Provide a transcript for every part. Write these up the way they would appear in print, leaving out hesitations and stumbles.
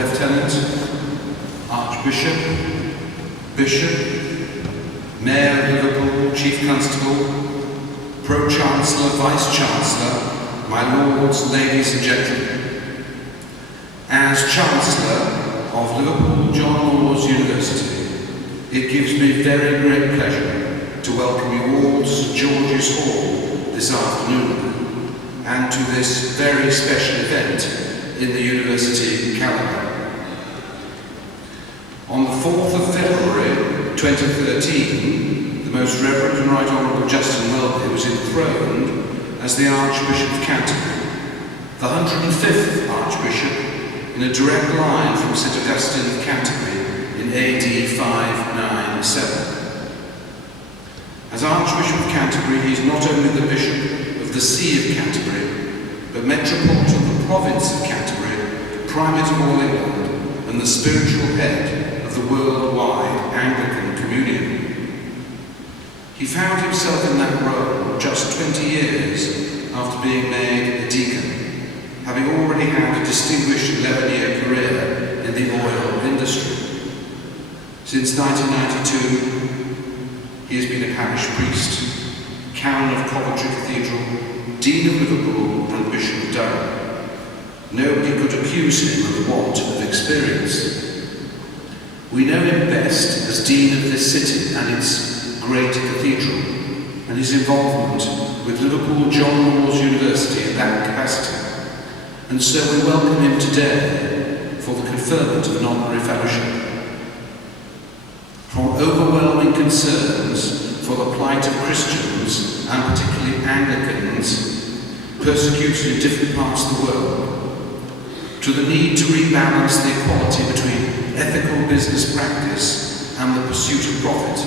Lieutenant, Archbishop, Bishop, Mayor of Liverpool, Chief Constable, Pro-Chancellor, Vice-Chancellor, my Lords, ladies and gentlemen. As Chancellor of Liverpool John Laws University, it gives me very great pleasure to welcome you all to St George's Hall this afternoon and to this very special event in the university calendar. On the 4th of February 2013, the Most Reverend and Right Honourable Justin Welby was enthroned as the Archbishop of Canterbury, the 105th Archbishop in a direct line from St Augustine of Canterbury in AD 597. As Archbishop of Canterbury, he is not only the Bishop of the See of Canterbury, but Metropolitan of the Province of Canterbury, Primate of all England, and the spiritual head of the worldwide Anglican Communion. He found himself in that role just 20 years after being made a deacon, having already had a distinguished 11-year career in the oil industry. Since 1992, he has been a parish priest, Canon of Coventry Cathedral, Dean of Liverpool and Bishop of Durham. Nobody could accuse him of want of experience. We know him best as Dean of this city and its great cathedral, and his involvement with Liverpool John Laws University in that capacity. And so we welcome him today for the conferment of an honorary fellowship. From overwhelming concerns for the plight of Christians, and particularly Anglicans, persecuted in different parts of the world, to the need to rebalance the equality between ethical business practice and the pursuit of profit,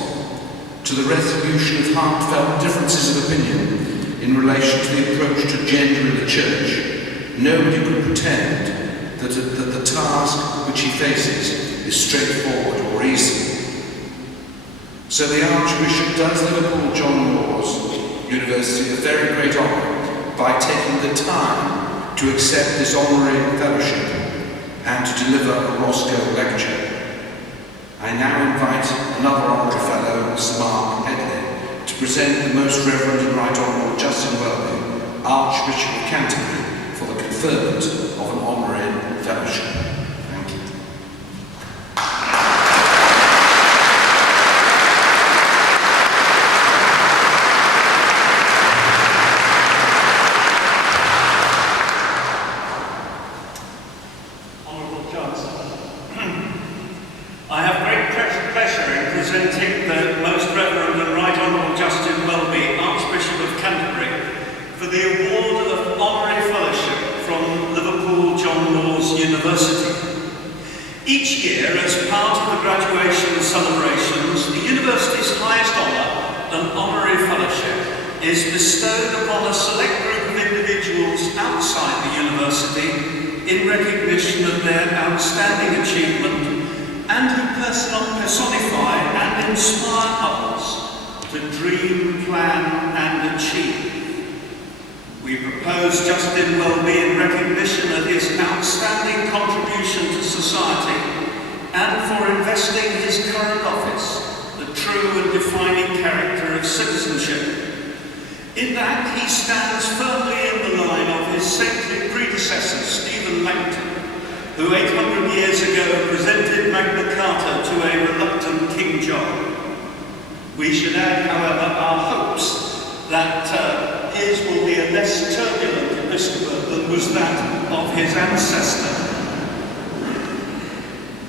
to the resolution of heartfelt differences of opinion in relation to the approach to gender in the Church, nobody could pretend that the task which he faces is straightforward or easy. So the Archbishop does Liverpool John Laws University a very great honour by taking the time to accept this honorary fellowship and to deliver a Roscoe lecture. I now invite another honorary fellow, Sir Mark Headley, to present the Most Reverend and Right Honourable Justin Welby, Archbishop of Canterbury, for the conferment of an honorary fellowship. Thank you. Each year, as part of the graduation celebrations, the university's highest honour, an honorary fellowship, is bestowed upon a select group of individuals outside the university in recognition of their outstanding achievement and who personify and inspire others to dream, plan and achieve. We propose Justin Welby in recognition of his outstanding contribution to society and for investing his current office the true and defining character of citizenship. In that he stands firmly in the line of his saintly predecessor Stephen Langton, who 800 years ago presented Magna Carta to a reluctant King John. We should add, however, our hopes that his will be a less turbulent episcopate than was that of his ancestor.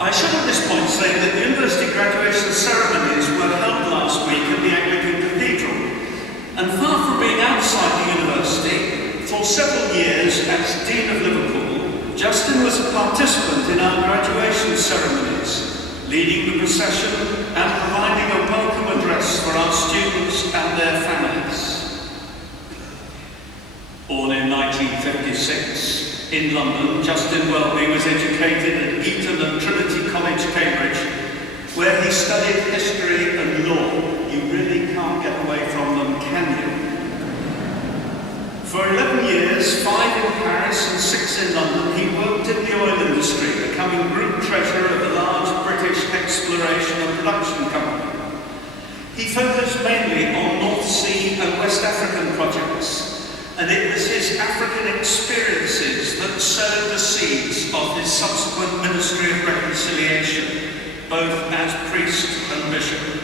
I should at this point say that the university graduation ceremonies were held last week at the Anglican Cathedral, and far from being outside the university, for several years as Dean of Liverpool, Justin was a participant in our graduation ceremonies, leading the procession and providing a welcome address for our students and their families. Born in 1956 in London, Justin Welby was educated at Eton and Trinity College, Cambridge, where he studied history and law. You really can't get away from them, can you? For 11 years, 5 in Paris and 6 in London, he worked in the oil industry, becoming group treasurer of a large British exploration and production company. He focused mainly on North Sea and West African projects, and it was his African experiences that sowed the seeds of his subsequent ministry of reconciliation, both as priest and bishop.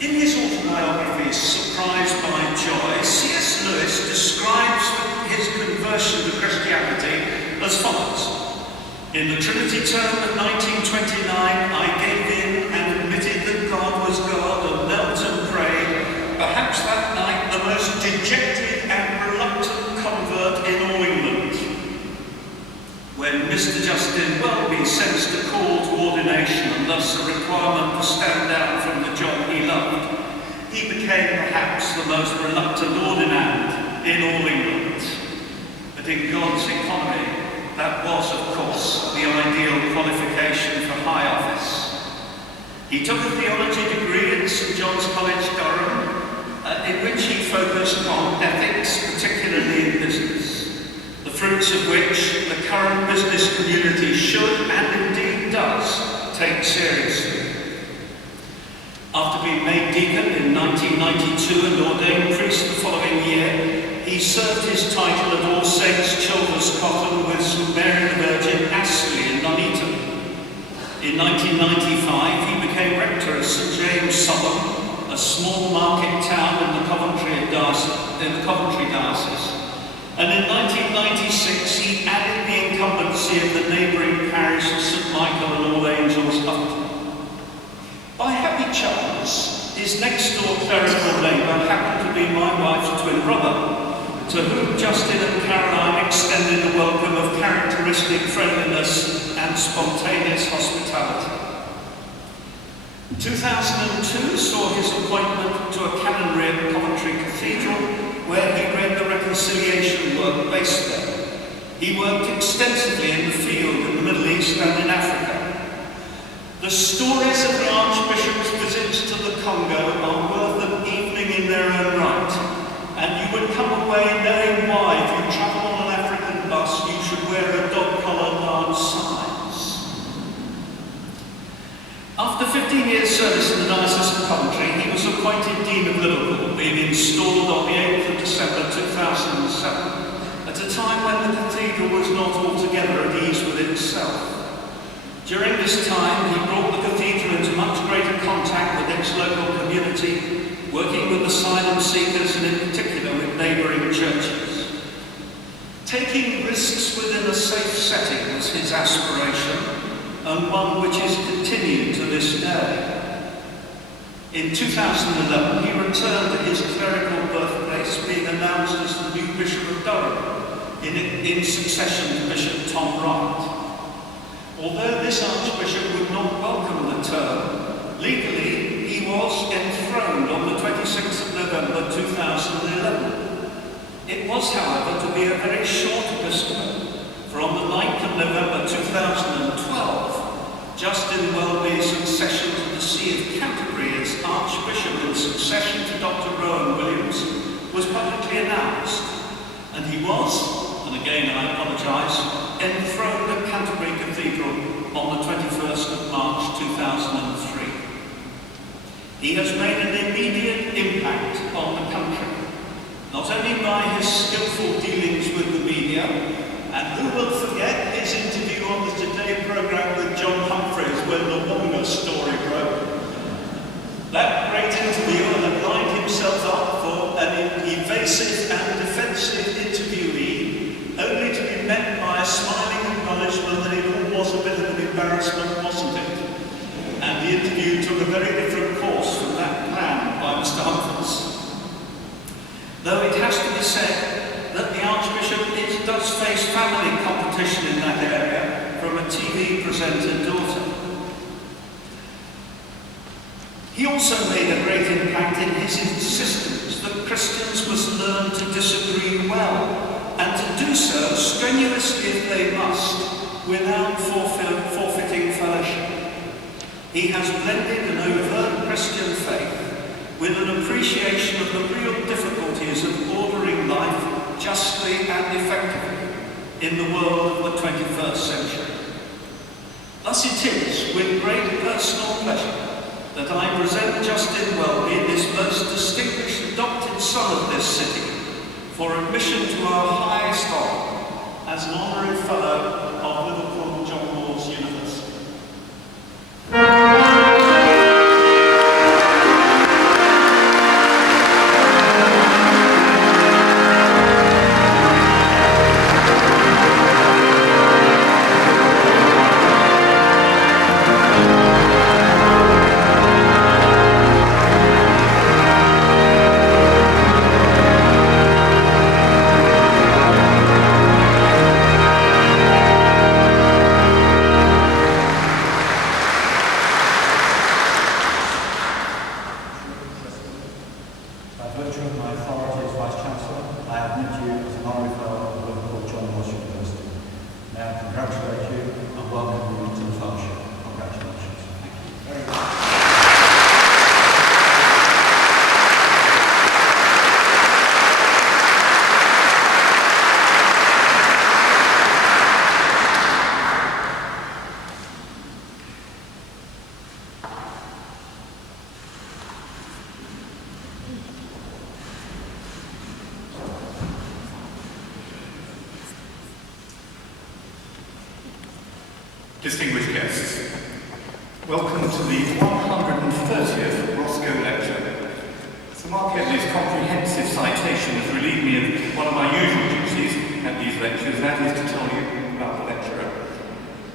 In his autobiography, Surprised by Joy, C.S. Lewis describes his conversion to Christianity as follows. In the Trinity term of 1929, I gave in and admitted that God was God and knelt and prayed, perhaps that night the most dejected and reluctant convert in all England. When Mr. Justin Welby sensed a call to ordination and thus a requirement to stand down from the job he loved, he became perhaps the most reluctant ordinand in all England. But in God's economy, that was, of course, the ideal qualification for high office. He took a theology degree at St. John's College, Durham, in which he focused on ethics, particularly in business, the fruits of which the current business community should and indeed does take seriously. After being made deacon in 1992 and ordained priest the following year, he served his title at All Saints Children's Cotton with St. Mary the Virgin, Astley in Nuneaton. In 1995, he became rector of St. James, Southam, a small market town in the Coventry diocese. And in 1996, he added the incumbency of the neighbouring parish of St. Michael and All Angels, Upton. By happy chance, his next-door clerical neighbour happened to be my wife's twin brother, to whom Justin and Caroline extended a welcome of characteristic friendliness and spontaneous hospitality. 2002 saw his appointment to a canonry at Coventry Cathedral, where he read the reconciliation work based there. He worked extensively in the field in the Middle East and in Africa. The stories of the Archbishop's visits to the Congo are worth an evening in their own right, and you would come away knowing why, if you travel on an African bus, you should wear a dog collar and signs. After 15 years' service in the Diocese of Coventry, he was appointed Dean of Liverpool, being installed on the 8th of December 2007, at a time when the cathedral was not altogether at ease with itself. During this time, he brought the cathedral into much greater contact with its local community, working with asylum seekers and in particular with neighbouring churches. Taking risks within a safe setting was his aspiration, and one which is continued to this day. In 2011, he returned to his clerical birthplace, being announced as the new Bishop of Durham, in succession to Bishop Tom Wright. Although this Archbishop would not welcome the term, legally he was enthroned on the 26th of November 2011. It was, however, to be a very short episcopate, for on the 9th of November 2012, Justin Welby's succession to the See of Canterbury as Archbishop in succession to Dr. Rowan Williams was publicly announced, and he was, and again I apologise, enthroned at Canterbury Cathedral on the 21st of March 2003. He has made an immediate impact on the country, not only by his skillful dealings with the media, and who will forget his interview on the Today programme with John Humphreys when the Wonga story broke. That great interviewer had lined himself up for an evasive and defensive interviewee, only to be met by a smiling acknowledgement that it all was a bit of an embarrassment, wasn't it? And the interview took a very different course from that planned by Mr. Humphreys. Though it has to be said that the Archbishop does face family competition in that area from a TV presenter daughter. He also made a great impact in his insistence that Christians must learn to disagree well, and to do so strenuously if they must, without forfeiting fellowship. He has blended an overt Christian faith with an appreciation of the real difficulties of ordering life justly and effectively in the world of the 21st century. Thus it is with great personal pleasure that I present Justin Welby, this most distinguished adopted son of this city, for admission to our highest honour as an honorary fellow of Liverpool John Moores University. Distinguished guests, welcome to the 130th Roscoe Lecture. Sir Mark Headley's comprehensive citation has relieved me of one of my usual duties at these lectures, that is to tell you about the lecturer.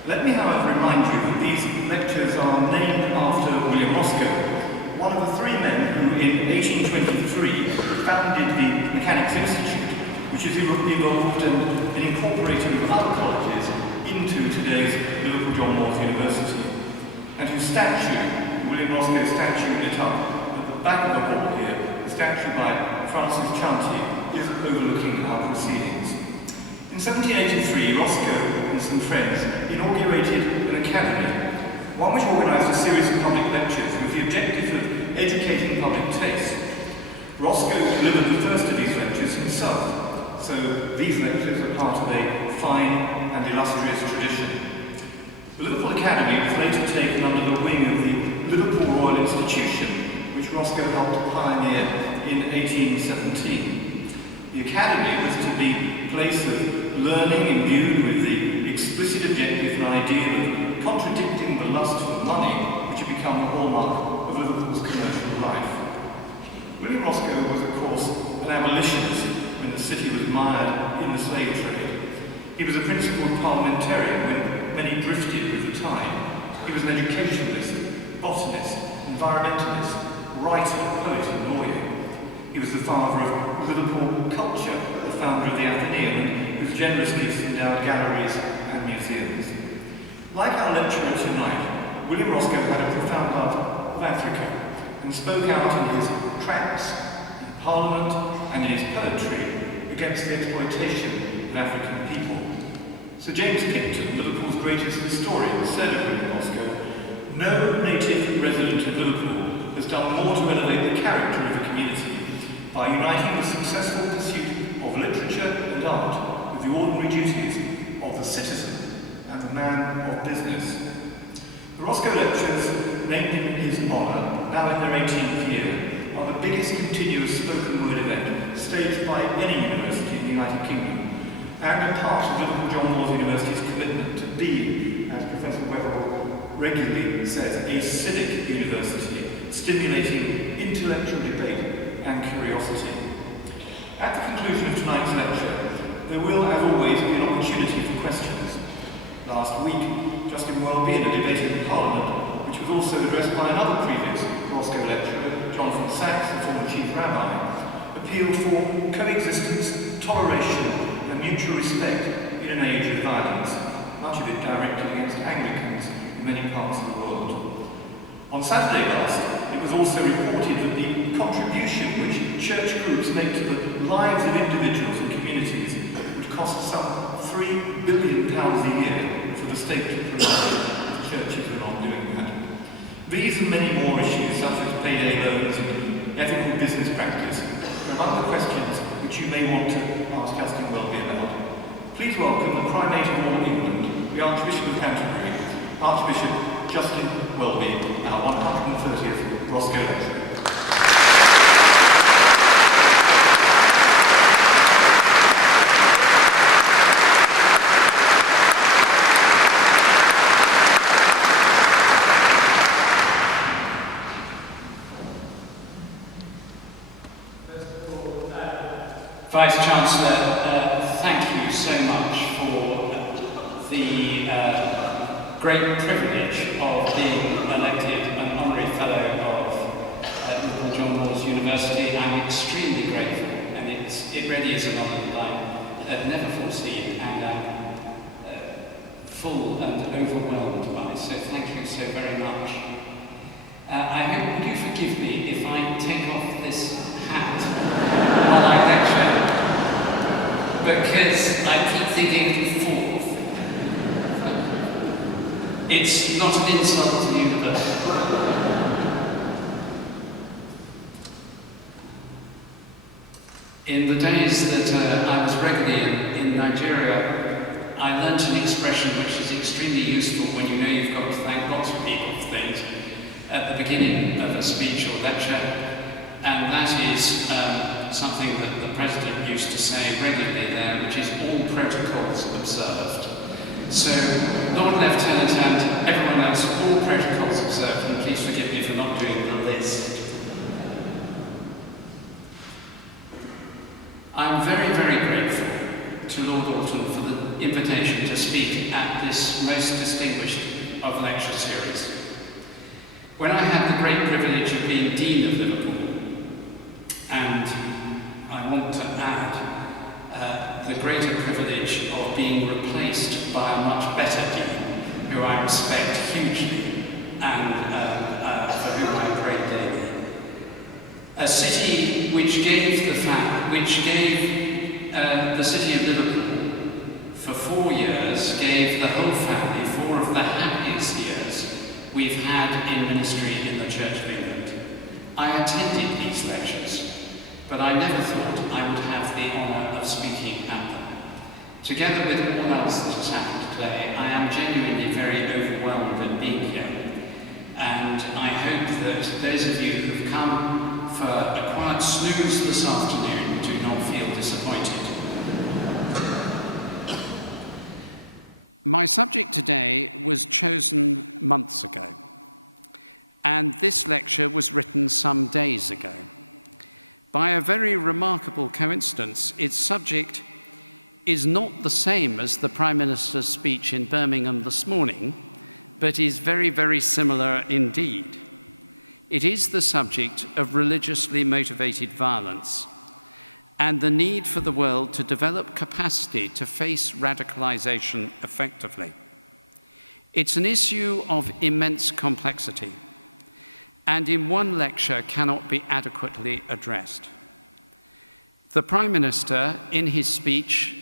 Let me, however, remind you that these lectures are named after William Roscoe, one of the three men who in 1823 founded the Mechanics' Institute, which has evolved and been incorporated with other colleges into today's Liverpool John Moores University, and whose statue, William Roscoe's statue lit up at the back of the hall here, the statue by Francis Chanty, is overlooking our proceedings. In 1783, Roscoe and some friends inaugurated an academy, one which organised a series of public lectures with the objective of educating public taste. Roscoe delivered the first of these lectures himself, so these lectures are part of a fine and illustrious tradition. The Liverpool Academy was later taken under the wing of the Liverpool Royal Institution, which Roscoe helped pioneer in 1817. The Academy was to be a place of learning imbued with the explicit objective and idea of contradicting the lust for money, which had become the hallmark of Liverpool's commercial life. William Roscoe was, of course, an abolitionist when the city was mired in the slave trade. He was a principled parliamentarian when many drifted with the tide. He was an educationalist, botanist, environmentalist, writer, poet and lawyer. He was the father of Liverpool culture, the founder of the Athenaeum, and whose generously endowed galleries and museums. Like our lecturer tonight, William Roscoe had a profound love of Africa and spoke out in his tracts, in Parliament and in his poetry against the exploitation of African people. Sir James Picton, Liverpool's greatest historian, said of William Roscoe, "No native resident of Liverpool has done more to elevate the character of the community by uniting the successful pursuit of literature and art with the ordinary duties of the citizen and the man of business." The Roscoe Lectures, named in his honour, now in their 18th year, are the biggest continuous spoken word event staged by any university in the United Kingdom, and a part of Liverpool John Moores University's commitment to be, as Professor Welby regularly says, a civic university, stimulating intellectual debate and curiosity. At the conclusion of tonight's lecture, there will, as always, be an opportunity for questions. Last week, Justin Welby, in a debate in Parliament, which was also addressed by another previous Roscoe lecturer, Jonathan Sachs, the former chief rabbi, appealed for coexistence, toleration, and mutual respect in an age of violence, much of it directed against Anglicans in many parts of the world. On Saturday last, it was also reported that the contribution which church groups make to the lives of individuals and communities would cost some £3 billion a year for the state to provide. The churches are not doing that. These and many more issues, such as payday loans and ethical business practice are among the questions which you may want to ask Justin Welby about. Please welcome the Primate of all England, the Archbishop of Canterbury, Archbishop Justin Welby, our 130th Roscoe lecturer. Vice-Chancellor, thank you so much for the great privilege of being elected an honorary fellow of Liverpool John Moores University. I'm extremely grateful, and it really is an honour that I've never foreseen, and I'm full and overwhelmed by. So thank you so very much. I hope, would you forgive me if I take off this hat while I lecture? Because I keep thinking fourth. It's not an insult to the university. In the days that I was regularly in Nigeria, I learnt an expression which is extremely useful when you know you've got to thank lots of people for things at the beginning of a speech or lecture, and that is something that the President used to say regularly there, which is all protocols observed. So, Lord Lieutenant and everyone else, all protocols observed, and please forgive me for not doing the list. I'm very, very grateful to Lord Alton for the invitation to speak at this most distinguished of lecture series. When I had the great privilege of being Dean of Liverpool, and I want to add the greater privilege of being replaced by a much better dean, who I respect hugely and for whom I pray daily. A city which gave the city of Liverpool for 4 years, gave the whole family 4 of the happiest years we've had in ministry in the Church of England. I attended these lectures, but I never thought I would have the honour of speaking at them. Together with all else that has happened today, I am genuinely very overwhelmed at being here. And I hope that those of you who have come for a quiet snooze this afternoon do not feel disappointed. My subject today was chosen months ago, and this lecture was written some days ago. By a very remarkable coincidence, its subject is not the same as the Prime Minister's speech in Birmingham this morning, but is very, very similar indeed. It is the subject of religiously motivated violence and the need for the world to develop capacity to face radicalization effectively. It's an issue of immense complexity, and in one lecture cannot be adequately addressed. The Prime Minister, in his speech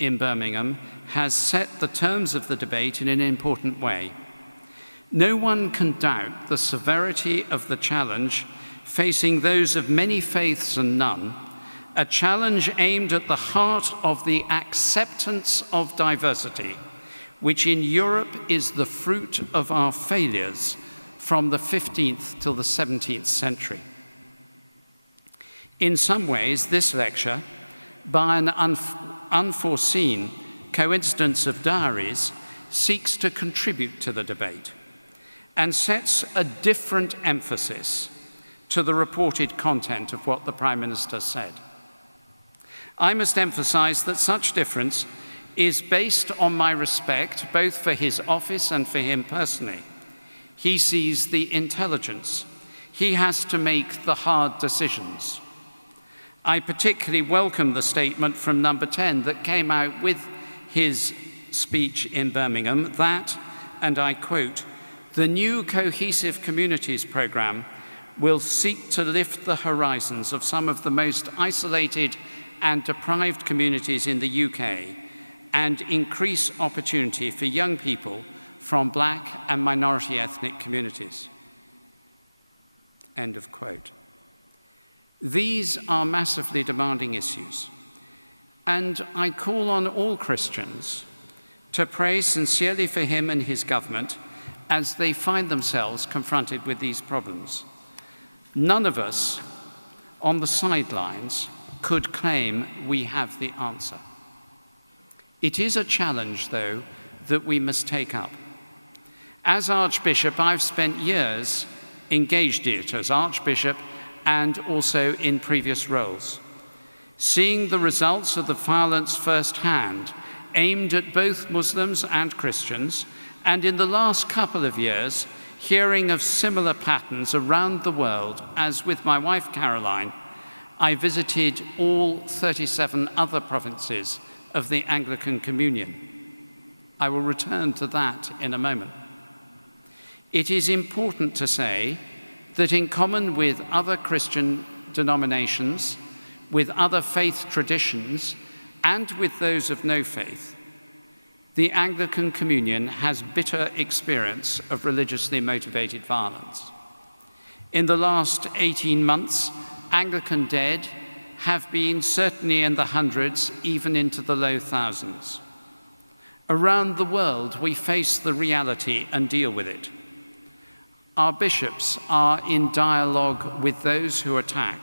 in Birmingham, has set the terms of the debate in an important way. No one can doubt the severity of the challenge facing those of many faiths and none, a challenge aimed at the heart of the acceptance of diversity, which in Europe is the fruit of our failures from the 15th till the 17th century. In some ways, this lecture, by an unforeseen coincidence of diaries, seeks to contribute to the debate and sets a different emphasis to the reported content of what the Prime Minister said. I must emphasize that such difference is based on my respect both for his office and for him personally. He sees the intelligence. He has to make the hard decisions. I particularly welcome the statement from number 10 that came out with his speech in Birmingham that, and I quote, "The new Cohesive Communities programme will seek to lift the horizons of some of the most isolated and deprived communities in the UK and increase opportunity for young people from black and minority ethnic communities." End of quote. These are massively demanding issues, and I call on all Christians to pray sincerely for him and his government as they find themselves confronted with these problems. None of us on the sidelines could claim we have the answer. It is a challenge, though, that we must take up. As Archbishop, I've spent years engaged in it as Archbishop and also in previous roles, seeing the results of the violence firsthand, aimed at both Muslims and Christians, and in the last couple of years, hearing of similar patterns around the world, as with my wife Caroline, I visited all 37 other provinces of the Anglican Communion. I will return to that in a moment. It is important to say that in common with other Christian denominations, with other faith traditions, and with those of no faith, the Anglican Communion has bitter experience of religiously motivated violence. In the last 18 months, Anglican dead have been certainly in the hundreds, even into the low thousands. Around the world, we face the reality and deal with it. Our bishops are in dialogue with those who attack,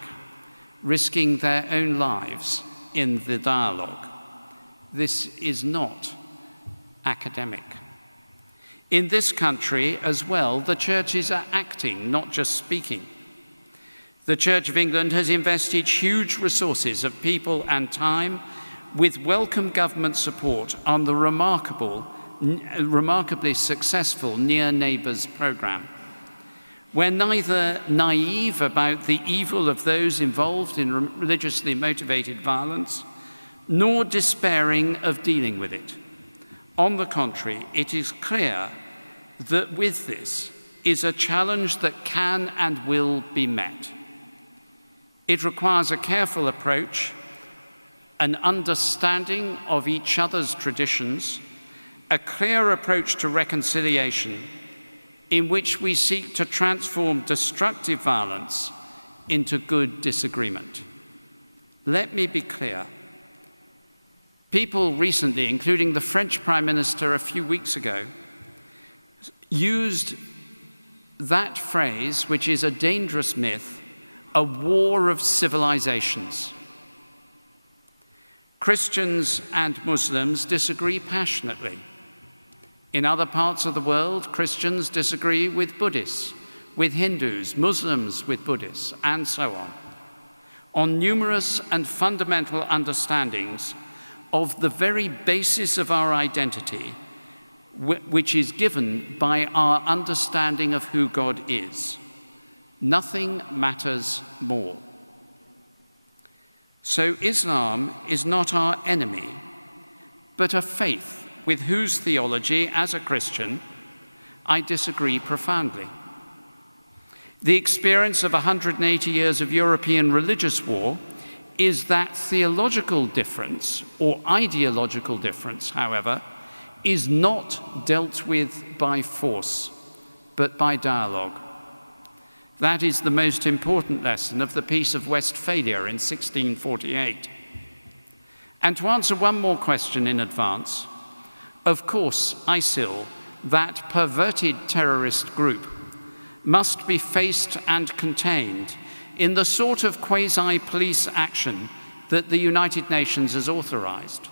risking their own lives in the dialogue. This is not academic. In this country as well, the churches are acting, not just speaking. The Church of England has invested huge resources of people and time with welcome government support on the remarkably successful Near Neighbours programme. We're neither naive about the evil of those involved in religiously motivated violence, nor despairing of dealing with it. On the contrary, it is clear that with this is a challenge that can and will be met. It requires a careful approach, an understanding of each other's traditions, a clear approach to reconciliation, in which we seek to transform destructive violence into good disagreement. Let me be clear. People recently, including the French Prime Minister a few weeks ago, used that phrase, which is a dangerous myth, a war of civilizations. Christians and Muslims disagree passionately. In other parts of the world, Christians disagree with Buddhists, with Hindus, Muslims with Buddhists, and so on numerous and fundamental understandings of the very basis of our identity, which is given by our understanding of who God is. Nothing matters more. So Islam is not our enemy, but a faith with whose theology, as a Christian, I disagree profoundly. The experience of 180 years of European religious war is that theological difference, or ideological difference, however, is not dealt with by force, but by dialogue. That is the most important lesson of the Peace of Westphalia in 1648. And to answer one more question in advance, of course, ISIL, that perverted terrorist group, must be faced and contained in the sort of quasi-police action that the United Nations has authorized.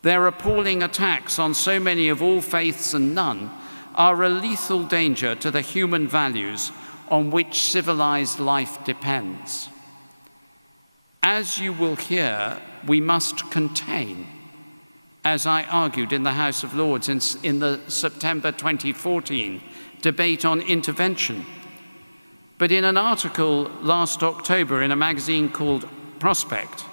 Their appalling attacks on so many of all faiths and none are a lethal danger to the human values on which civilized life depends. As you will hear, we must contain, as I argued in the House of Lords in the September 2014 debate on intervention. But in an article last October in a magazine called Prospect,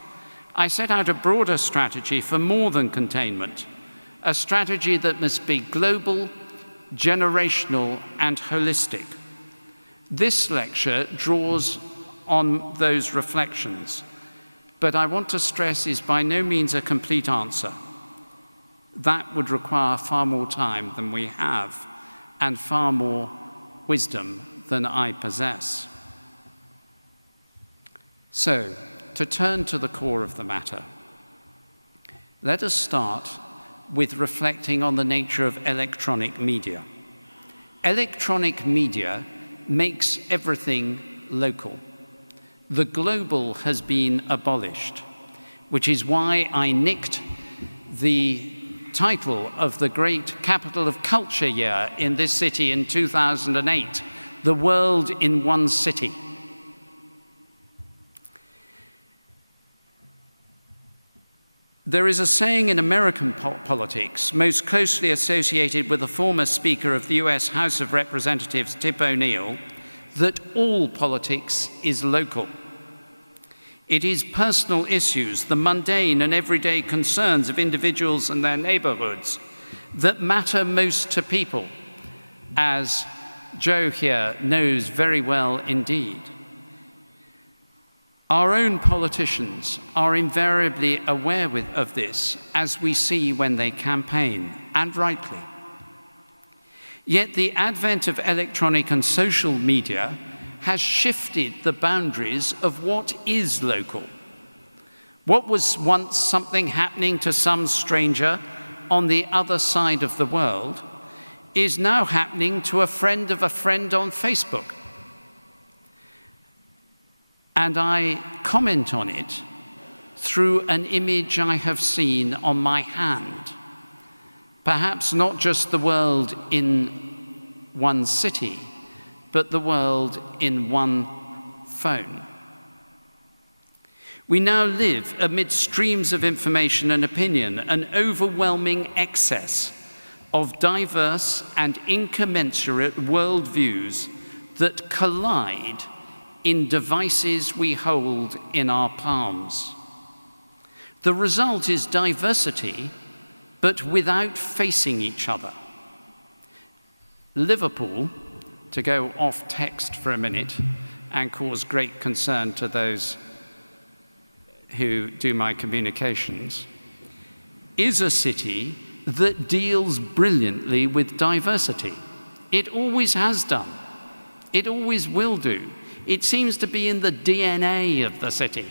I set out a broader strategy for more than containment, a strategy that must be global, generational, and holistic. This lecture draws on those reflections, but I want to stress is by no means a complete answer. That would require far more time than we have, and far more wisdom than I possess. So, to turn to the core of the matter, let us start with reflecting on the nature of electronic media. Electronic media makes everything local. The global has been abolished, which is why I nicked the title of the great Capital of Culture year in this city in 2008, The World in One City. There is a saying in American politics, most closely associated with the former Speaker of the US House of Representatives, Tip O'Neill, that all politics is local. It is personal issues, the mundane and everyday concerns of individuals and their neighborhoods that matter most to people, as Joe here knows very well indeed. Our own politicians are invariably aware of this, as we see when they campaign, and rightly. Yet the advent of electronic and social media has shifted the boundaries of what is local. What was once something happening to some stranger on the other side of the world is now happening to a friend of a friend on Facebook. And I comment on it through an image I have seen on my hand. Perhaps not just the world in one city, but the world in one phone. We now live amid streams of information and opinion, an overwhelming excess of diverse and incommensurate worldviews that collide in devices we hold in our palms. The result is diversity, but without facing each other. Liverpool, to go off text for a minute and cause great concern to those who do my communications, is a city that deals brilliantly with diversity. It always has done. It always will do. It seems to be in the DNA of the city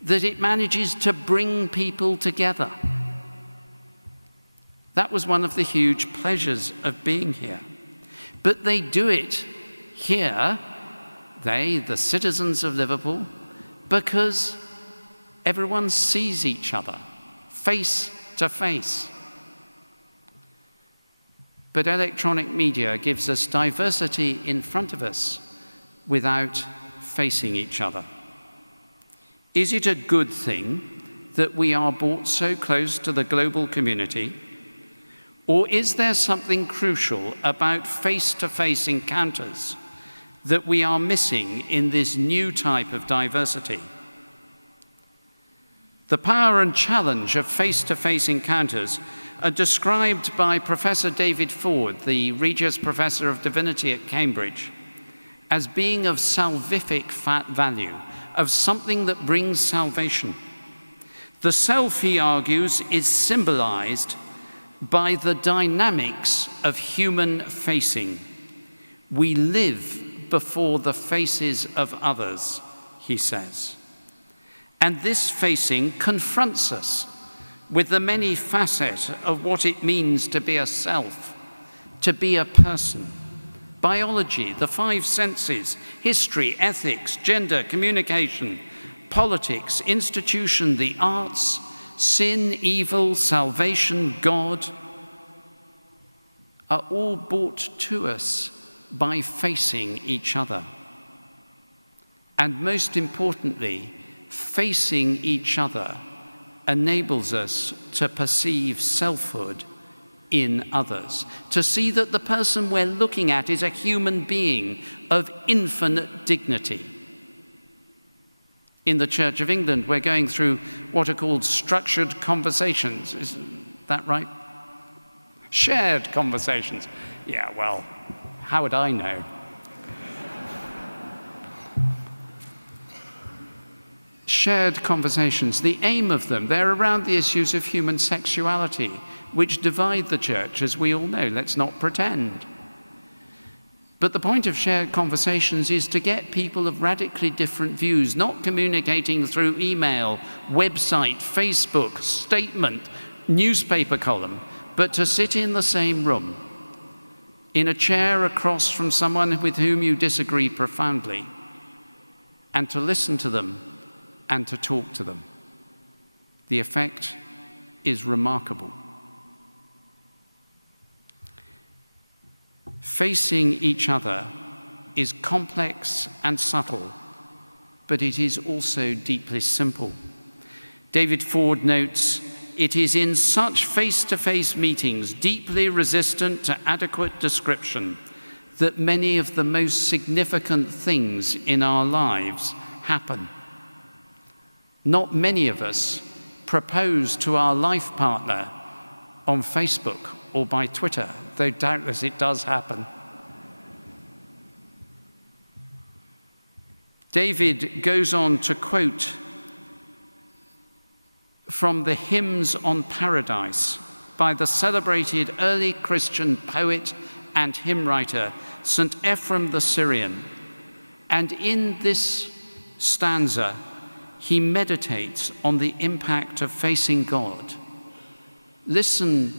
that it manages to bring people together. That was one of the huge pleasures of being here. But they do it here, the citizens of Liverpool, because everyone sees each other face to face. But electronic media gives us diversity in front of us without facing each other. Is it a good thing that we are brought so close to the global community? Or is there something crucial about face-to-face encounters that we are missing in this new type of diversity? The power and challenge of face-to-face encounters are described by Professor David Ford, the Regius Professor of Divinity at Cambridge, as being of salvific value, of something that brings salvation. The self, he argues, is symbolized by the dynamics of human facing. We live before the faces of others, he says. And this facing confronts us with the many facets of what it means to be a self, to be a person. Biology, the five senses, history, ethics, gender, communication, politics, institution, the arts, sin, evil, salvation, God, are all brought to us by facing each other. And most importantly, facing each other enables us to perceive selfhood in others, to see that the person we're looking at is a human being of infinite dignity. In the Church of England, we're going through what are called structured conversations. Is that right? Shared conversations. Yeah, well, how would I know? Shared conversations, the aim of them, they're around the issues of human sexuality, which divide the church, as we all know. Let's not pretend. But the point of shared conversations is to get people of radically different views, not communicating through email, website, Facebook, statement, newspaper column, but to sit in the same room, in a chair across from someone with whom you disagree profoundly, and to listen to them and to talk to them. The effect is remarkable. Facing each other is complex and subtle, but it is also deeply simple. David Ford notes, "It is in such face-to-face meetings, deeply resistant to adequate description, that many of the most significant things in our lives happen." Not many of us propose to our life partner on Facebook or by Twitter, though doubtless it does happen. David goes on to quote from the Hymns on Paradise by the celebrated early Christian poet and hymn writer, St. Ephrem the Syrian. And in this stanza, he meditates on the impact of facing God. Listen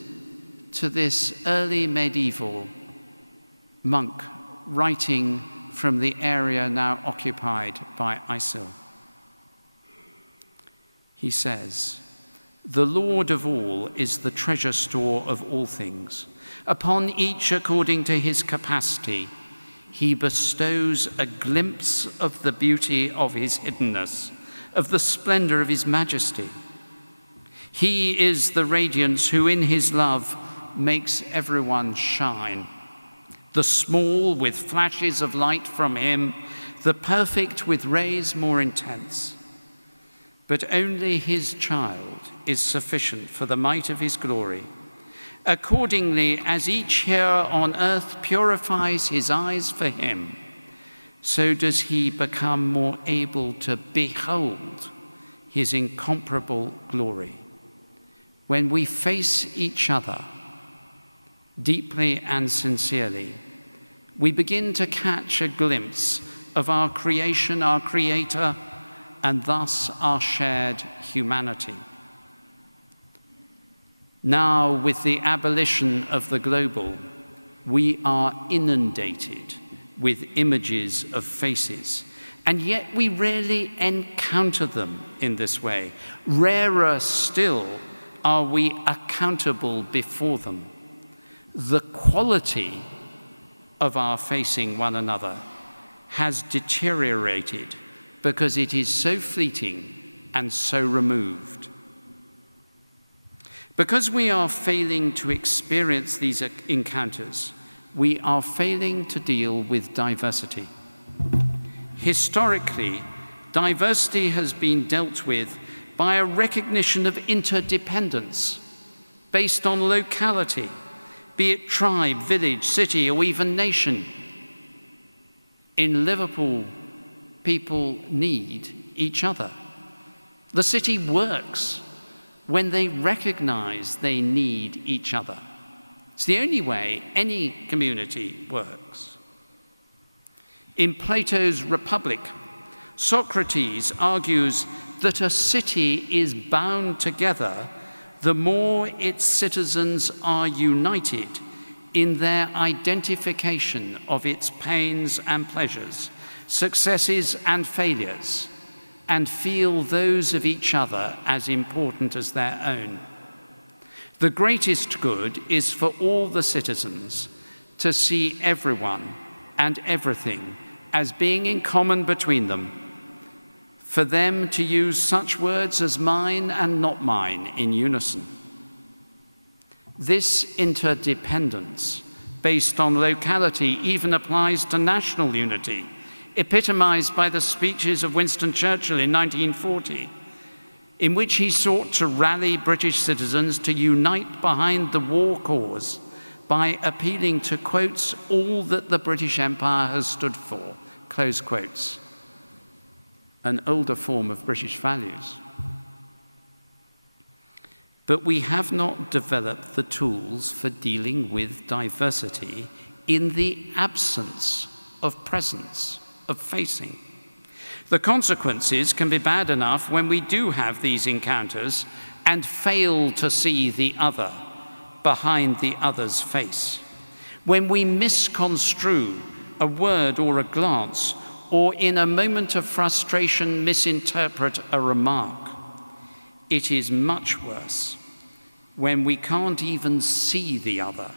to this early medieval monk writing from the area now occupied by ISIL. He says, "The Lord of all is the treasure store of all things. Upon each according to his capacity, he bestows a glimpse of the beauty of his hiddenness, of the splendor of his majesty. He is the radiance who in his love makes everyone shine. The small with flashes of light from him, the perfect with rays more intense. But only his child is sufficient for the might of his glory. Accordingly, as each here on earth purifies his eyes for him, so does he become more able to behold his incomparable glory. When we face each other deeply and sincerely, we begin to catch a glimpse of our creation, our Creator, and thus our shared humanity. Now, with the abolition of the global, we are inundated with images of faces, and yet we rarely encounter them in this way. Rarer still are we accountable before them. The quality of our facing one another has deteriorated because it is so fleeting and so removed. Because we are failing to experience these encounters, we are failing to deal with diversity. Historically, diversity has been dealt with by a recognition of interdependence based on locality, be it tribe, village, city, or even nation. In Liverpool, people need each other. The city works when they recognize they need each other. It's the only way any community works. In Plato's Republic, Socrates argues that a city is bound together the more its citizens are united in their identification of its pains and pleasures, successes and failures, and feel those of each other as important as their own. The greatest good is for all the citizens to see everyone and everything as being in common between them, for them to use such words as mine and not mine in unison. This interdependence based on locality even applies to national unity, epitomized by the speeches of Winston Churchill in 1940, in which he sought to rally British citizens to unite behind the war cause by appealing to, quotes, all that the British Empire has stood for, close quotes, an older form of British values. But we have not developed the tools for dealing with diversity in the absence of presence, of facing. The consequences can be bad enough when we do have these encounters and fail to see the other behind the other's face. When we misconstrue a word or a glance, or in a moment of frustration misinterpret a remark. It is much worse when we can't even see the other,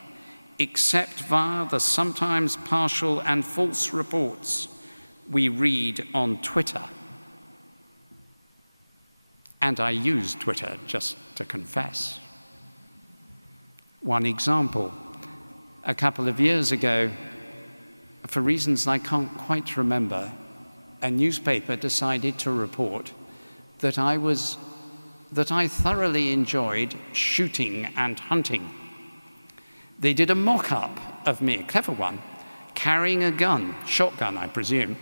except via the sometimes partial and false reports we read on Twitter. And I use Twitter, just to confess. One example, a couple of years ago, for reasons I can't quite remember, a newspaper decided to report that I thoroughly enjoyed shooting and hunting. They did a mock-up of me, a clever one, carrying a gun, shotgun, I presume.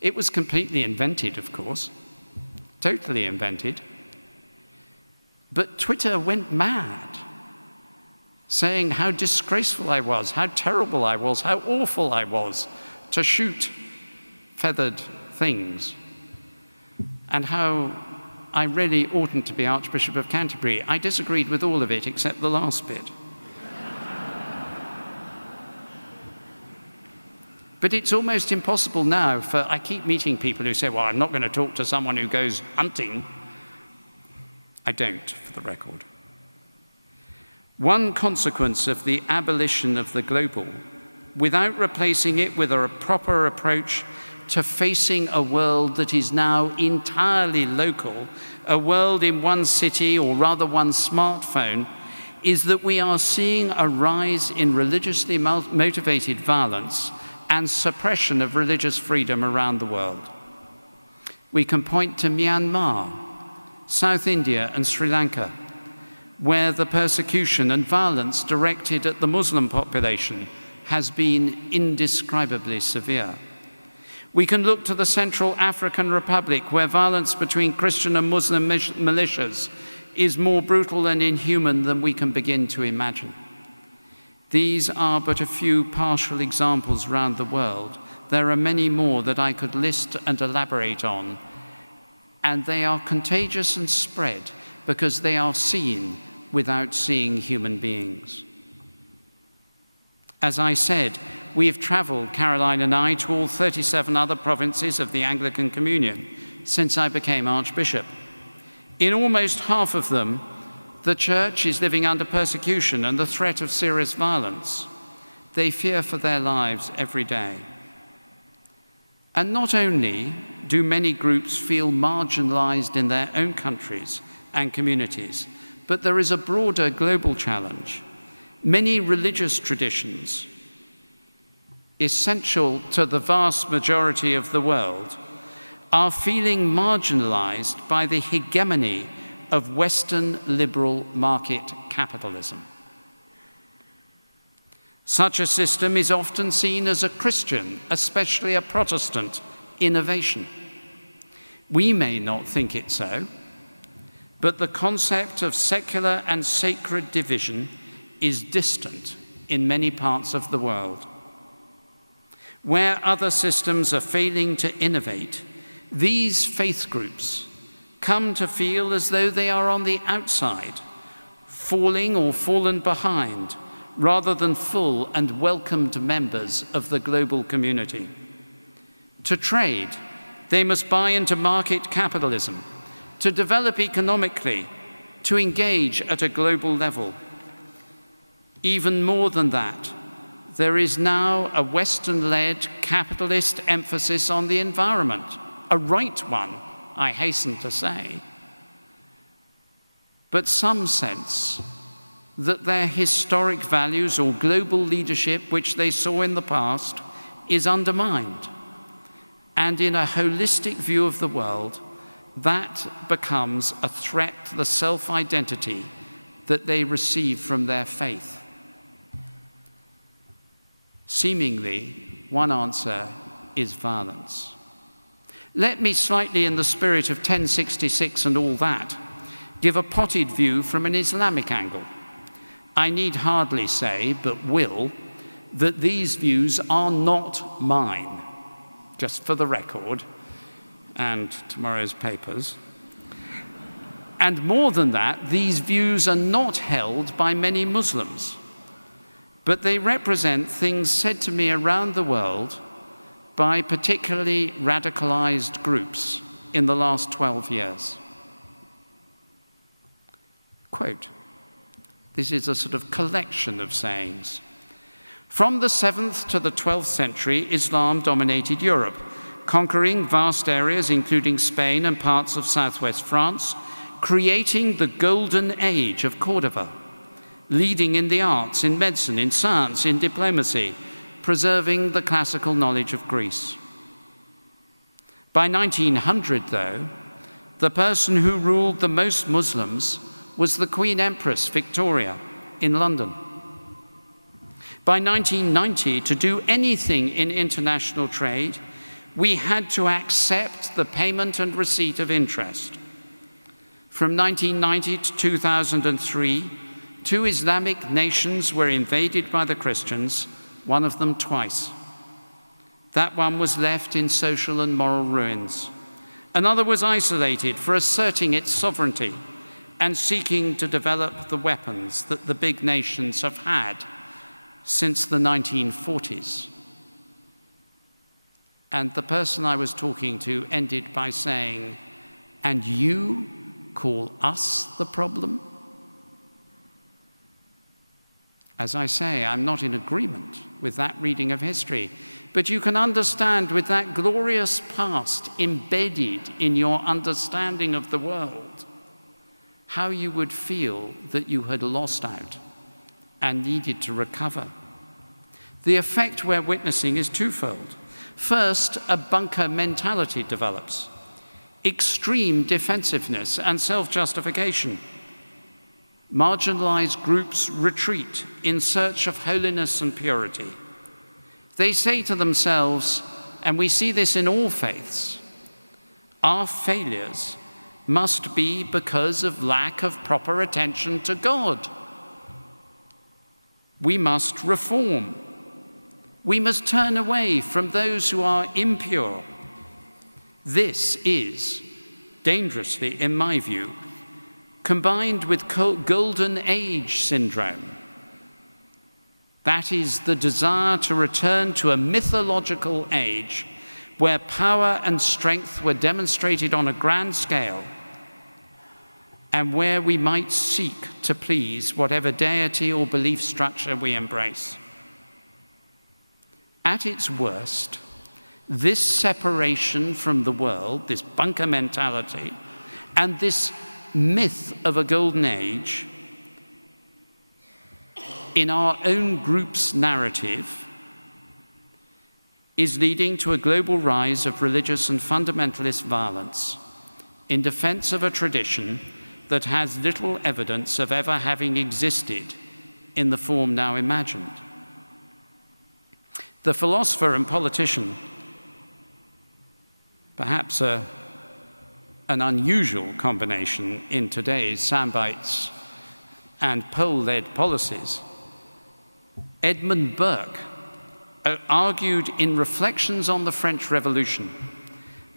It was completely invented, of course, totally invented. But Twitter went mad, saying how disgraceful I was, how terrible I was, how awful I was to shoot feathered things, and how I really oughtn't to be Archbishop of Canterbury. I disagreed with all of it except the last bit. But it's almost impossible now I keep meeting people who say, well, I'm not going to talk to someone who goes hunting. I don't, for the record. One consequence of the abolition of the global, without replacing it with a proper approach to facing a world that is now entirely local, a world in one city, or rather one smartphone, is that we are seeing a rise in religiously motivated violence and suppression of religious freedom around the world. We can point to Myanmar, South India, and Sri Lanka, where the persecution and violence directed at the Muslim population has been indescribably severe. We can look to the Central African Republic, where violence between Christian and Muslim militias is more brutal and inhuman than we can begin to imagine. These are but a few partial examples around the world. There are many more that I could list and elaborate on, and they are contagious and spread because they are seen without seeing human beings. As I said, we have traveled, Caroline and I, to all 37 other provinces of the Anglican Communion since I became Archbishop. In almost half of them, the Church is living under persecution and the threat of serious violence. They fear for their lives every day. And not only do many groups feel marginalized in their own countries and communities, but there is a broader global challenge. Many religious traditions, essential to the vast majority of the world, are feeling marginalized by the hegemony of Western liberal market capitalism. Such a system is often seen as a Christian, especially a Protestant, innovation. We may not think it so, but the concept of secular and sacred division is distant in many parts of the world. Where other systems are failing to innovate, these faith groups come to feel as though they are on the outside, falling or fallen behind, rather than full and welcomed members of the global community. To trade, they must buy into market capitalism. To develop economically, to engage at a global level. Even more than that, there is now a Western-led capitalist emphasis on the environment, a right one, I hasten to say. But some sense that their historic values or global leadership, which they saw in the past, is undermined. And in a holistic view of the world, that becomes a threat to the self-identity that they receive from their faith. Seemingly, one answer is violence. Let me, slightly in the spirit of 1066 and all that, give a potted view from an Islamic angle. I need hardly say, but will, that these views are not mine, just for the record, and tomorrow's papers. And more than that, these views are not held by many Muslims, but they represent things said to me around the world by particularly radicalized groups in the last 12 years. Quote, this is a sort of collection of sayings. From the 7th to the 12th century, Islam dominated Europe, conquering vast areas including Spain and parts of southwest France, creating the golden age of Cordoba, leading in the arts, in medicine, in science, in diplomacy, preserving the classical knowledge of Greece. By 1900, though, the person who ruled the most Muslims was the Queen Empress Victoria in London. By 1990, to do anything in international trade, we had to accept the payment and receipt of interest. From 1990 to 2003, 2 Islamic nations were invaded by the Christians, one of them twice. That one was left in social and moral ruins. Another was isolated for asserting its sovereignty and seeking to develop the weapons that the big nations have had since the 1940s. And the person I was talking to ended by saying, "And you call us the problem?" As I say, I'm not in agreement with that reading of history, but you can understand with that glorious past embedded in your understanding of the world, how you would feel that you had lost out and needed to recover. The effect we're witnessing is twofold. First, a bunker mentality develops, extreme defensiveness and self-justification. Marginalized groups retreat in search of holiness and purity. They say to themselves, and we see this in all faiths, our failures must be because of lack of proper attention to God. We must reform. We must turn away from those who are impure. This is, dangerously in my view, combined with golden age syndrome. That is the desire to return to a mythological age where power and strength were demonstrated on a grand scale and where we might seek to please whatever deity or belief structure we embrace. At its worst, this separation from the world, this bunker mentality, and this myth of a golden age in our own group's narrative is leading to a global rise of religious and fundamentalist violence in defense of a tradition that has little evidence of ever having existed in the form now imagined. The philosopher and politician, perhaps an unusual combination in today's soundbites and poll-led policies, Edmund Burke argued in Reflections on the French Revolution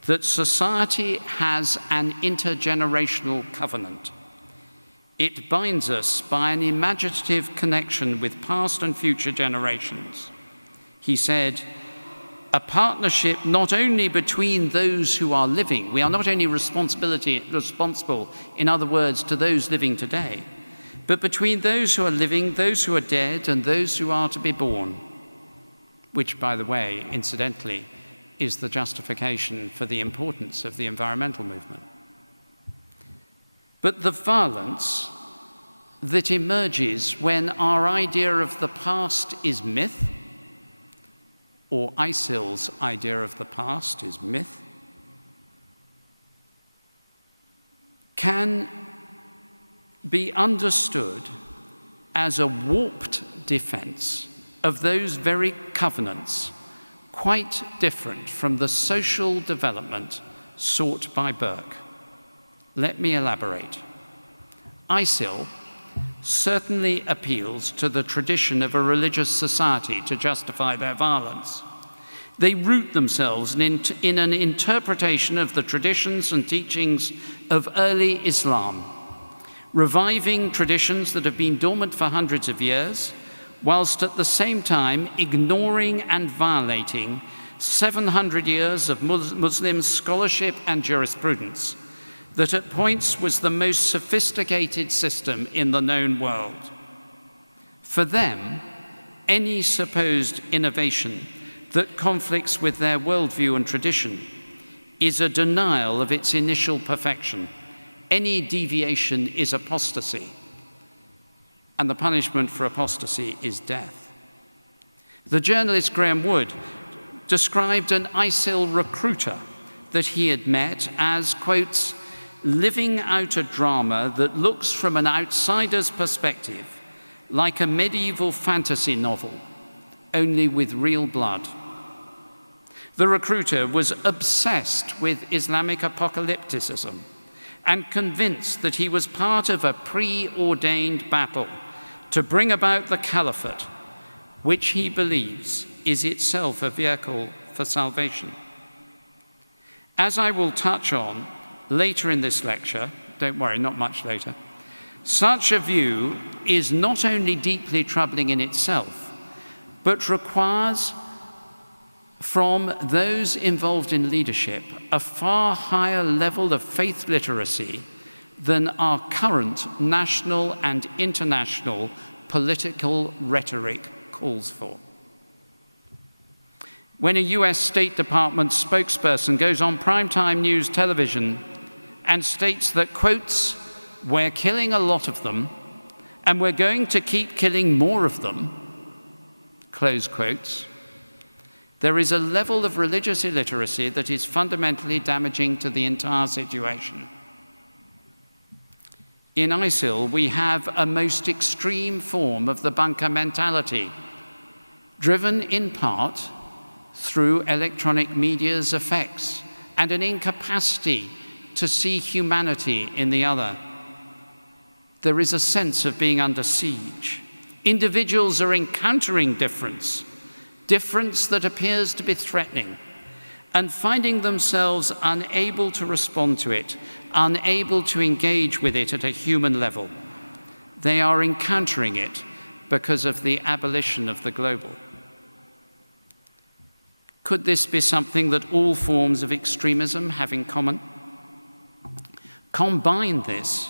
that society has an intergenerational covenant. It binds us by an imaginative connection with past and future generations. He said, a partnership not only between those who are living, we are not only responsible, in other words, to those living today, but between those who are living, those who are dead, and those who are to be born, which, by the way, incidentally, is the justification for the importance of the environmental movement. But the violence that emerges when our idea of the past is myth, or ISIL's idea of the past is myth, can be understood as a warped defense of those very covenants, quite different from the social development sought by Burke. Let me elaborate. ISIL certainly appeals to the tradition of a religious society to justify their violence. They root themselves in an interpretation of the traditions and teachings of early Islam, reviving traditions that have been dormant for hundreds of years, whilst at the same time ignoring and violating 700 years of Muslim scholarship and jurisprudence that at points was the most sophisticated system in the known world. For them, any supposed innovation that conflicts with their worldview and tradition is a denial of its initial perfection. Any deviation is apostasy, and the punishment for apostasy is death. The journalist Graham Wood described an ISIL recruiter that he had met as, quotes, living out a drama that looks from an outsider's perspective like a medieval fantasy novel, only with real blood. The recruiter was obsessed with Islamic apocalypticism and convinced that he was part of a preordained battle to bring about the caliphate, which he believes is itself a vehicle for salvation. As I will touch on later in this lecture, don't worry, not much later, such a view is not only deeply troubling in itself, but requires from those involved in leadership a far higher level of faith literacy than our current national and international political rhetoric calls for. When a US State Department spokesperson goes on primetime news television and states that, quotes, we're killing a lot of them and we're going to keep killing more of them, close quotes, there is a level of religious illiteracy that is fundamentally damaging to the entire situation. In ISIL, we have a most extreme form of the bunker mentality, driven in part through electronic media's effects and an incapacity to see humanity in the other. There is a sense of being under siege. Individuals are encountering difference that appears to be threatening, and finding themselves unable to respond to it, unable to engage with it at a human level. They are encountering it because of the abolition of the global. Could this be something that all forms of extremism have in common? Combine this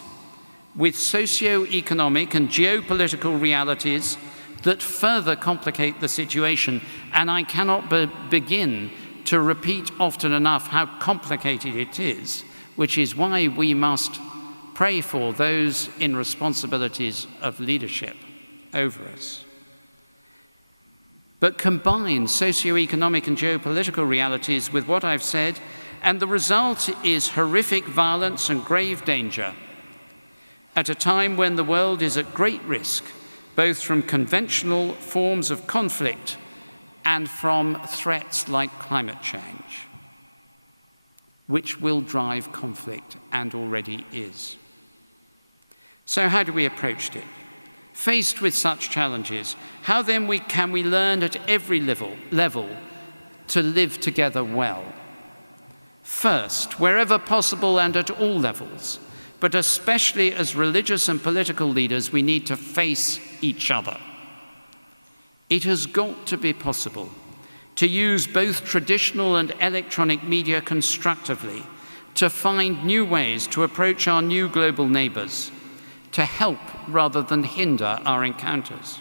with socio-economic and geopolitical realities that further complicate the situation, and I cannot begin to repeat often enough how complicated it is, which is why we must pray for those in responsibilities of leadership over us. But combine socioeconomic and geopolitical realities with what I've said, and the result is horrific violence and grave danger at a time when the world is at great risk, both from conventional forms of conflict and from threats like climate change, which will drive conflict and already is. So how do we approach it? Faced with such challenges, how then can we learn at every level to live together well? First, wherever possible and at all levels, but especially as religious and political leaders, we need to face each other. It has got to be possible to use both traditional and electronic media constructively to find new ways to approach our new global neighbors, to help rather than hinder our encounters.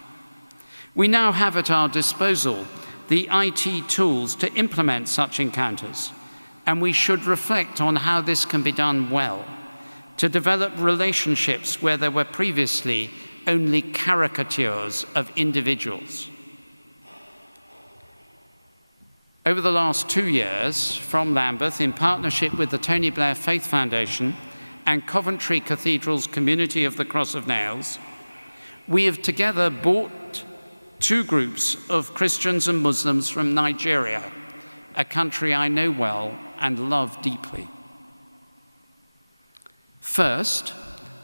We now have at our disposal the IT tools to implement such encounters, and we should reflect on how this can be done well, to develop relationships where there were previously only caricatures of individuals. Over the last 2 years, from Lambeth, in partnership with the Tony Blair Faith Foundation and Coventry Cathedral's Community of the Cross of Nails, we have together brought 2 groups of Christians and Muslims from Nigeria, a country I know well and love deeply. First,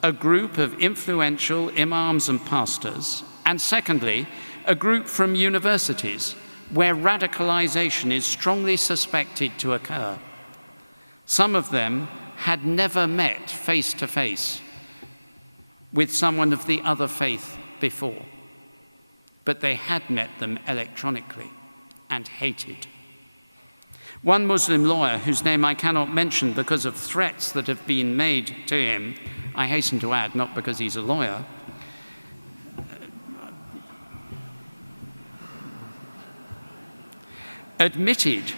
a group of influential imams and pastors, and secondly, a group from universities where radicalization is strongly suspected to occur. Some of them had never met face to face with someone of the other faith before, but they had met them electronically and hated. One Muslim lawyer, whose name I cannot mention because of threats that have been made to him, I hasten to add, not because he's a lawyer, admitted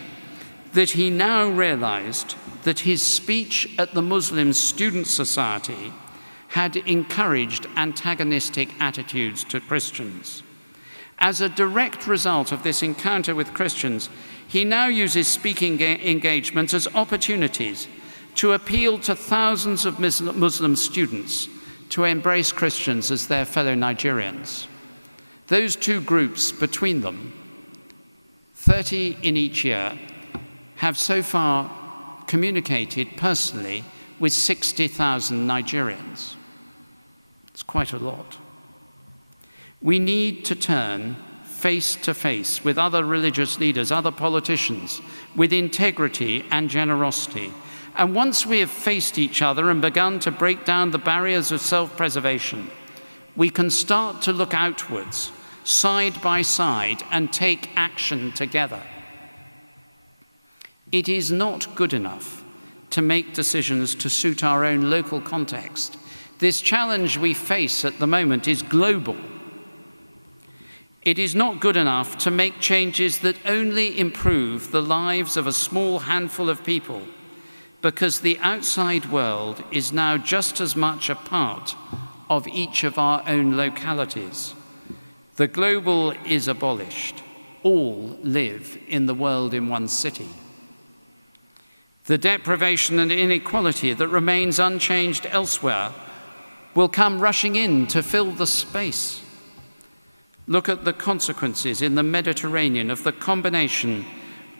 that he now realized that his speech at the Muslim Student Society had encouraged antagonistic attitudes to Christians. As a direct result of this encounter with Christians, he now uses speaking engagements as opportunities to appeal to thousands of Muslim students to embrace Christians as their fellow Nigerians. Those two groups between them, 30 in each year, have so far communicated personally with 60,000 Nigerians. It's quite a lot. We need to turn face to face with other religious leaders, other politicians, with integrity and generosity. And once we have faced each other and begun to break down the barriers of self-preservation, we can start to look outwards, side by side, and take action together. It is not good enough to make decisions to suit our own local context. This challenge we face at the moment is global. It is not good enough to make changes that only improve the lives of a small handful of people, because the outside world is now just as much a part of each of our own localities. The global is abolished. All live in the world in one city. The deprivation and inequality that remains unchanged elsewhere will come rushing in to fill the space. Look at the consequences in the Mediterranean of the combination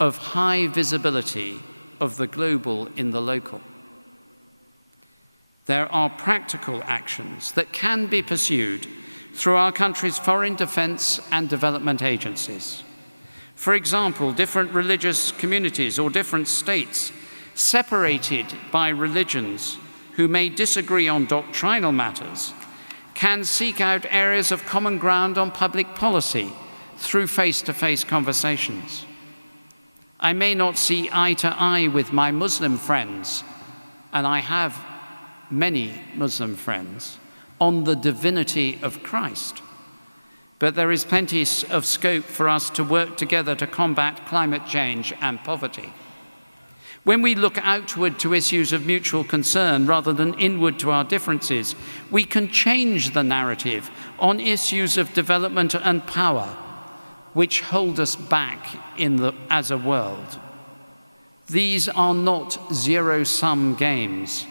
of high visibility of the global in the local. There are practical actions that can be pursued through our country's foreign defense and development agencies. For example, different religious communities or different states separated by religions who may disagree on doctrinal matters can seek out areas of common ground on public policy through face-to-face conversations. I may not see eye to eye with my Muslim friends, and I have many Muslim friends, on the divinity of Christ, but there is plenty of scope for us to work together to combat climate change and poverty. When we look outward to issues of mutual concern rather than inward to our differences, we can change the narrative on issues of development and power, which hold us back as a world. These are not zero-sum games.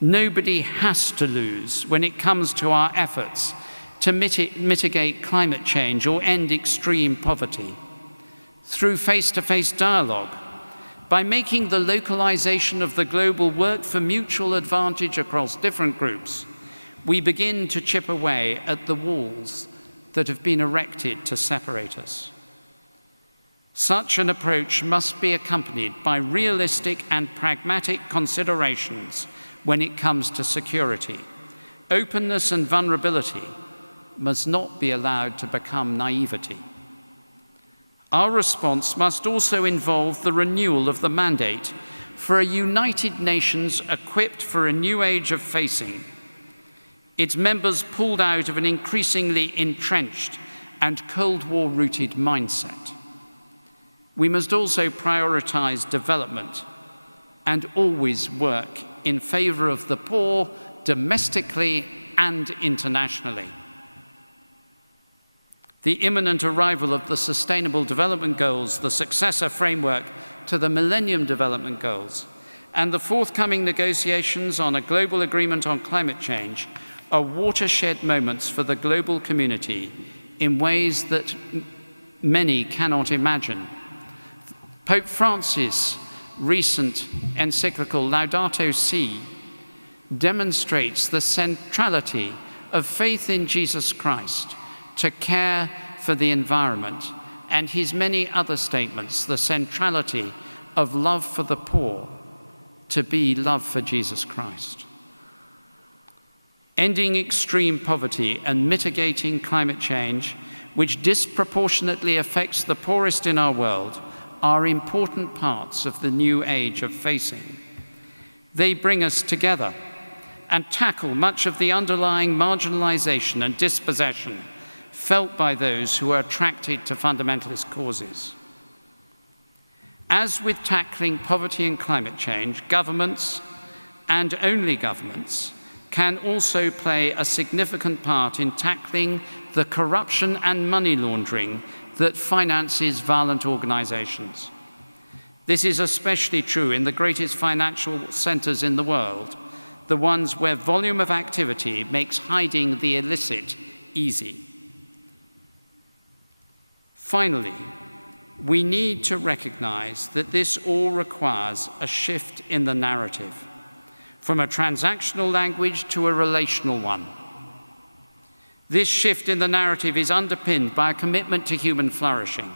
Nobody has to lose when it comes to our efforts to mitigate climate change or end extreme poverty. Through face-to-face dialogue, by making the localization of the global work for mutual advantage across different groups, we begin to chip away at the walls that have been erected to separate us. Such an approach must be accompanied by realistic and pragmatic considerations when it comes to security. Openness and vulnerability must not be allowed to become naivety. Our response must also involve the renewal of the mandate for a United Nations equipped for a new age of facing, its members pulled out of an increasingly entrenched and Cold War-rooted mindset. We must also prioritize development and always work in favor of the poor domestically and internationally. The imminent arrival of the Sustainable Development Goals, the successor framework to the Millennium Development Goals, and the forthcoming negotiations on a global agreement on climate change are watershed moments for the global community in ways that many cannot imagine. Pope Francis' recent encyclical Laudato Si demonstrates the centrality of faith in Jesus Christ to care for the environment, and his many other statements, the centrality of love for the poor to be love for Jesus Christ. Ending extreme poverty and mitigating climate change, which disproportionately affects the poorest in our world, are important parts of the new age of facing. They bring us together and tackle much of the underlying marginalization and dispossession felt by those who are attracted to fundamentalist causes. As with tackling poverty and climate change, governments, and only governments, can also play a significant part in tackling the corruption and money laundering that finances violent organizations. This is especially true in the greatest financial centers in the world, the ones where volume of activity makes hiding the illicit easy. Finally, we need to recognize that this all requires a shift in the narrative, from a transactional language to a relational one. This shift in the narrative is underpinned by a commitment to human flourishing,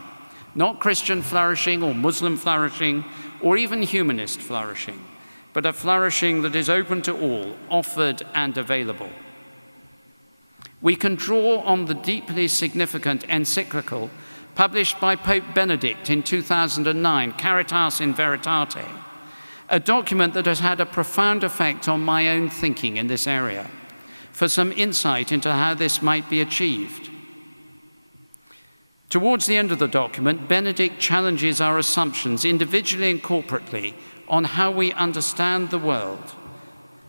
not Christian flourishing or Muslim flourishing or even humanist flourishing, but a flourishing that is open to all, offered and available. We can draw on the deeply significant encyclical published by Pope Benedict in 2009, Caritas in Veritate, a document that has had a profound effect on my own thinking in this area, for some insight into how this might be achieved. Towards the end of the document, Benedict challenges our assumptions individually and corporately on how we understand the world,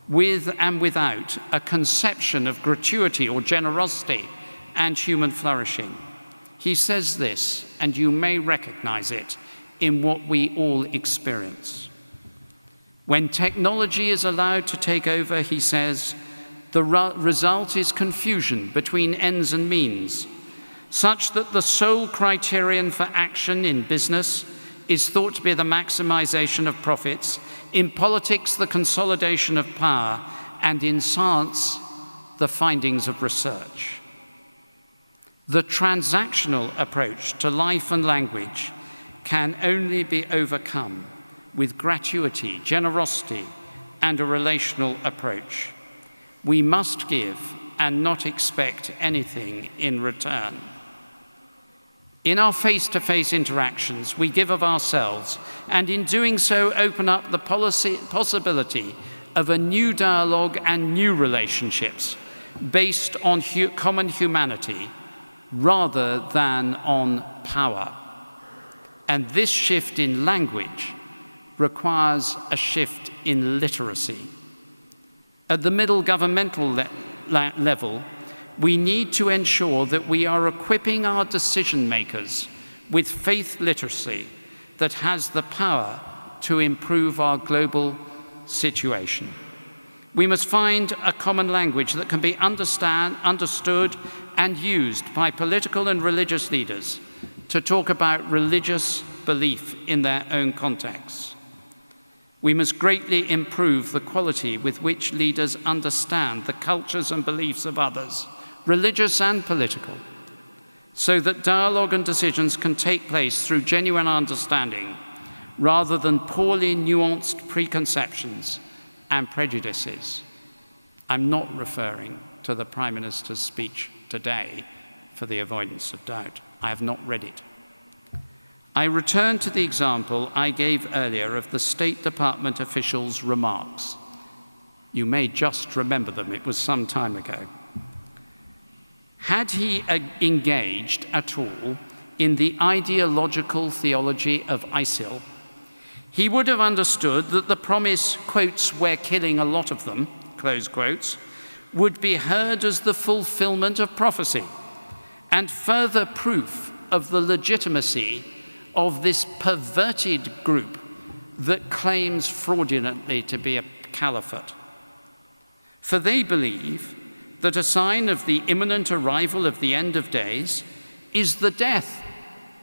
with and without a conception of gratuity or generosity and human flourishing. He says this, and you may recognize it in what we all experience. When technology is allowed to take over, he says, the result is confusion between ends and means, such that the sole criterion for action in business is thought to be the maximization of profits, in politics the consolidation of power, and in science the findings of research. The transactional approach to life and language can only be overcome with gratuity, generosity, and a relational approach. We must give and not expect anything in return. In our face-to-face interactions, we give of ourselves, and in doing so open up the possibility of a new dialogue and new relationships based on common humanity rather than on power. And this shift in language requires a shift in literacy. At the middle governmental level, we need to ensure that we are equipping our decision makers with faith literacy that has the power to improve our global situation. We must find a common language that can be understood and used by political and religious leaders to talk about religious belief in their own contexts. We must greatly improve the quality with which leaders understand the cultures and beliefs of others, religious and political, so that dialogue and decisions can take place through genuine understanding rather than poorly nuanced preconceptions and prejudices. I'm not referring to the Prime Minister's speech today for the avoidance of doubt. I have not read it. I return to the example I gave earlier of the State Department official's remarks. You may just remember them, it was some time ago. Had he engaged at all in the ideological theology of ISIL, he would have understood that the promise, quotes, "we're killing a lot of them," close quotes, would be heard as the fulfillment of prophecy and further proof of the legitimacy of this perverted group that claims fraudulently to be a caliphate. For they believe that a sign of the imminent arrival of the end of days is the death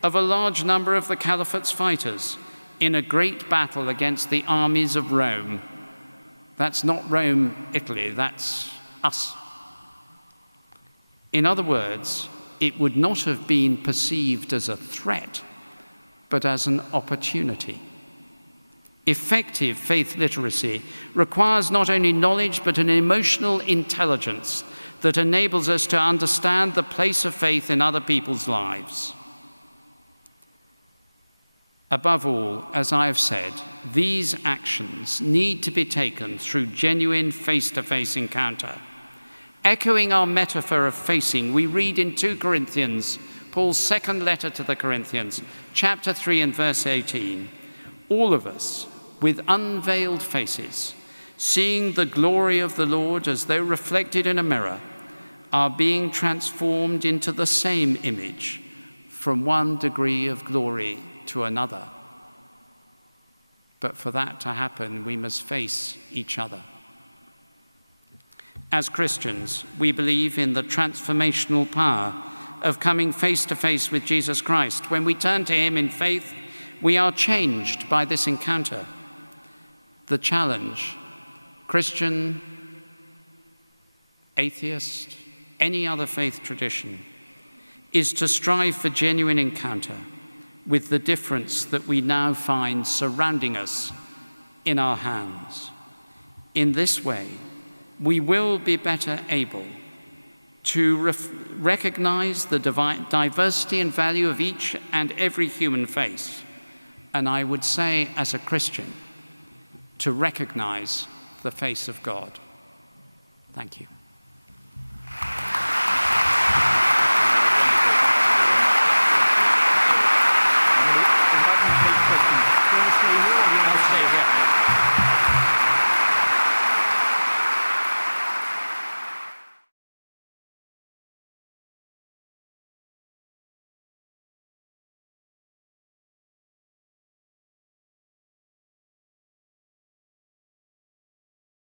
of a large number of the caliphate's fighters in a great battle against the armies of Rome. That's not Rome, Italy, that's us. In other words, it would not have been perceived as a threat, but as an opportunity. Effective faith literacy requires not only knowledge, but an emotional intelligence that enables us to understand the place of faith in other people's lives. Above all, as I have said, these actions need to be taken through genuine face-to-face encounter. Echoing our metaphor of facing, we read in 2 Corinthians, Paul's second letter to the Corinthians, chapter 3 and verse 18, all of us, with unveiled faces, seeing the glory of the Lord as though reflected in a mirror, are being transformed into the same image, from one degree of glory to another. But for that to happen, we must face each other. As Christians, we believe in the transformational power of coming face to face with Jesus Christ. When we turn to him in faith, we are changed by this encounter. The challenge, Christian, atheist, any other faith tradition, is to strive for genuine encounter with the difference that we now find surrounding us in our hands. In this way, we will be better able to recognize the diversity and value of each and every human face, and I would say, as a Christian, to recognize the face of God. Thank you.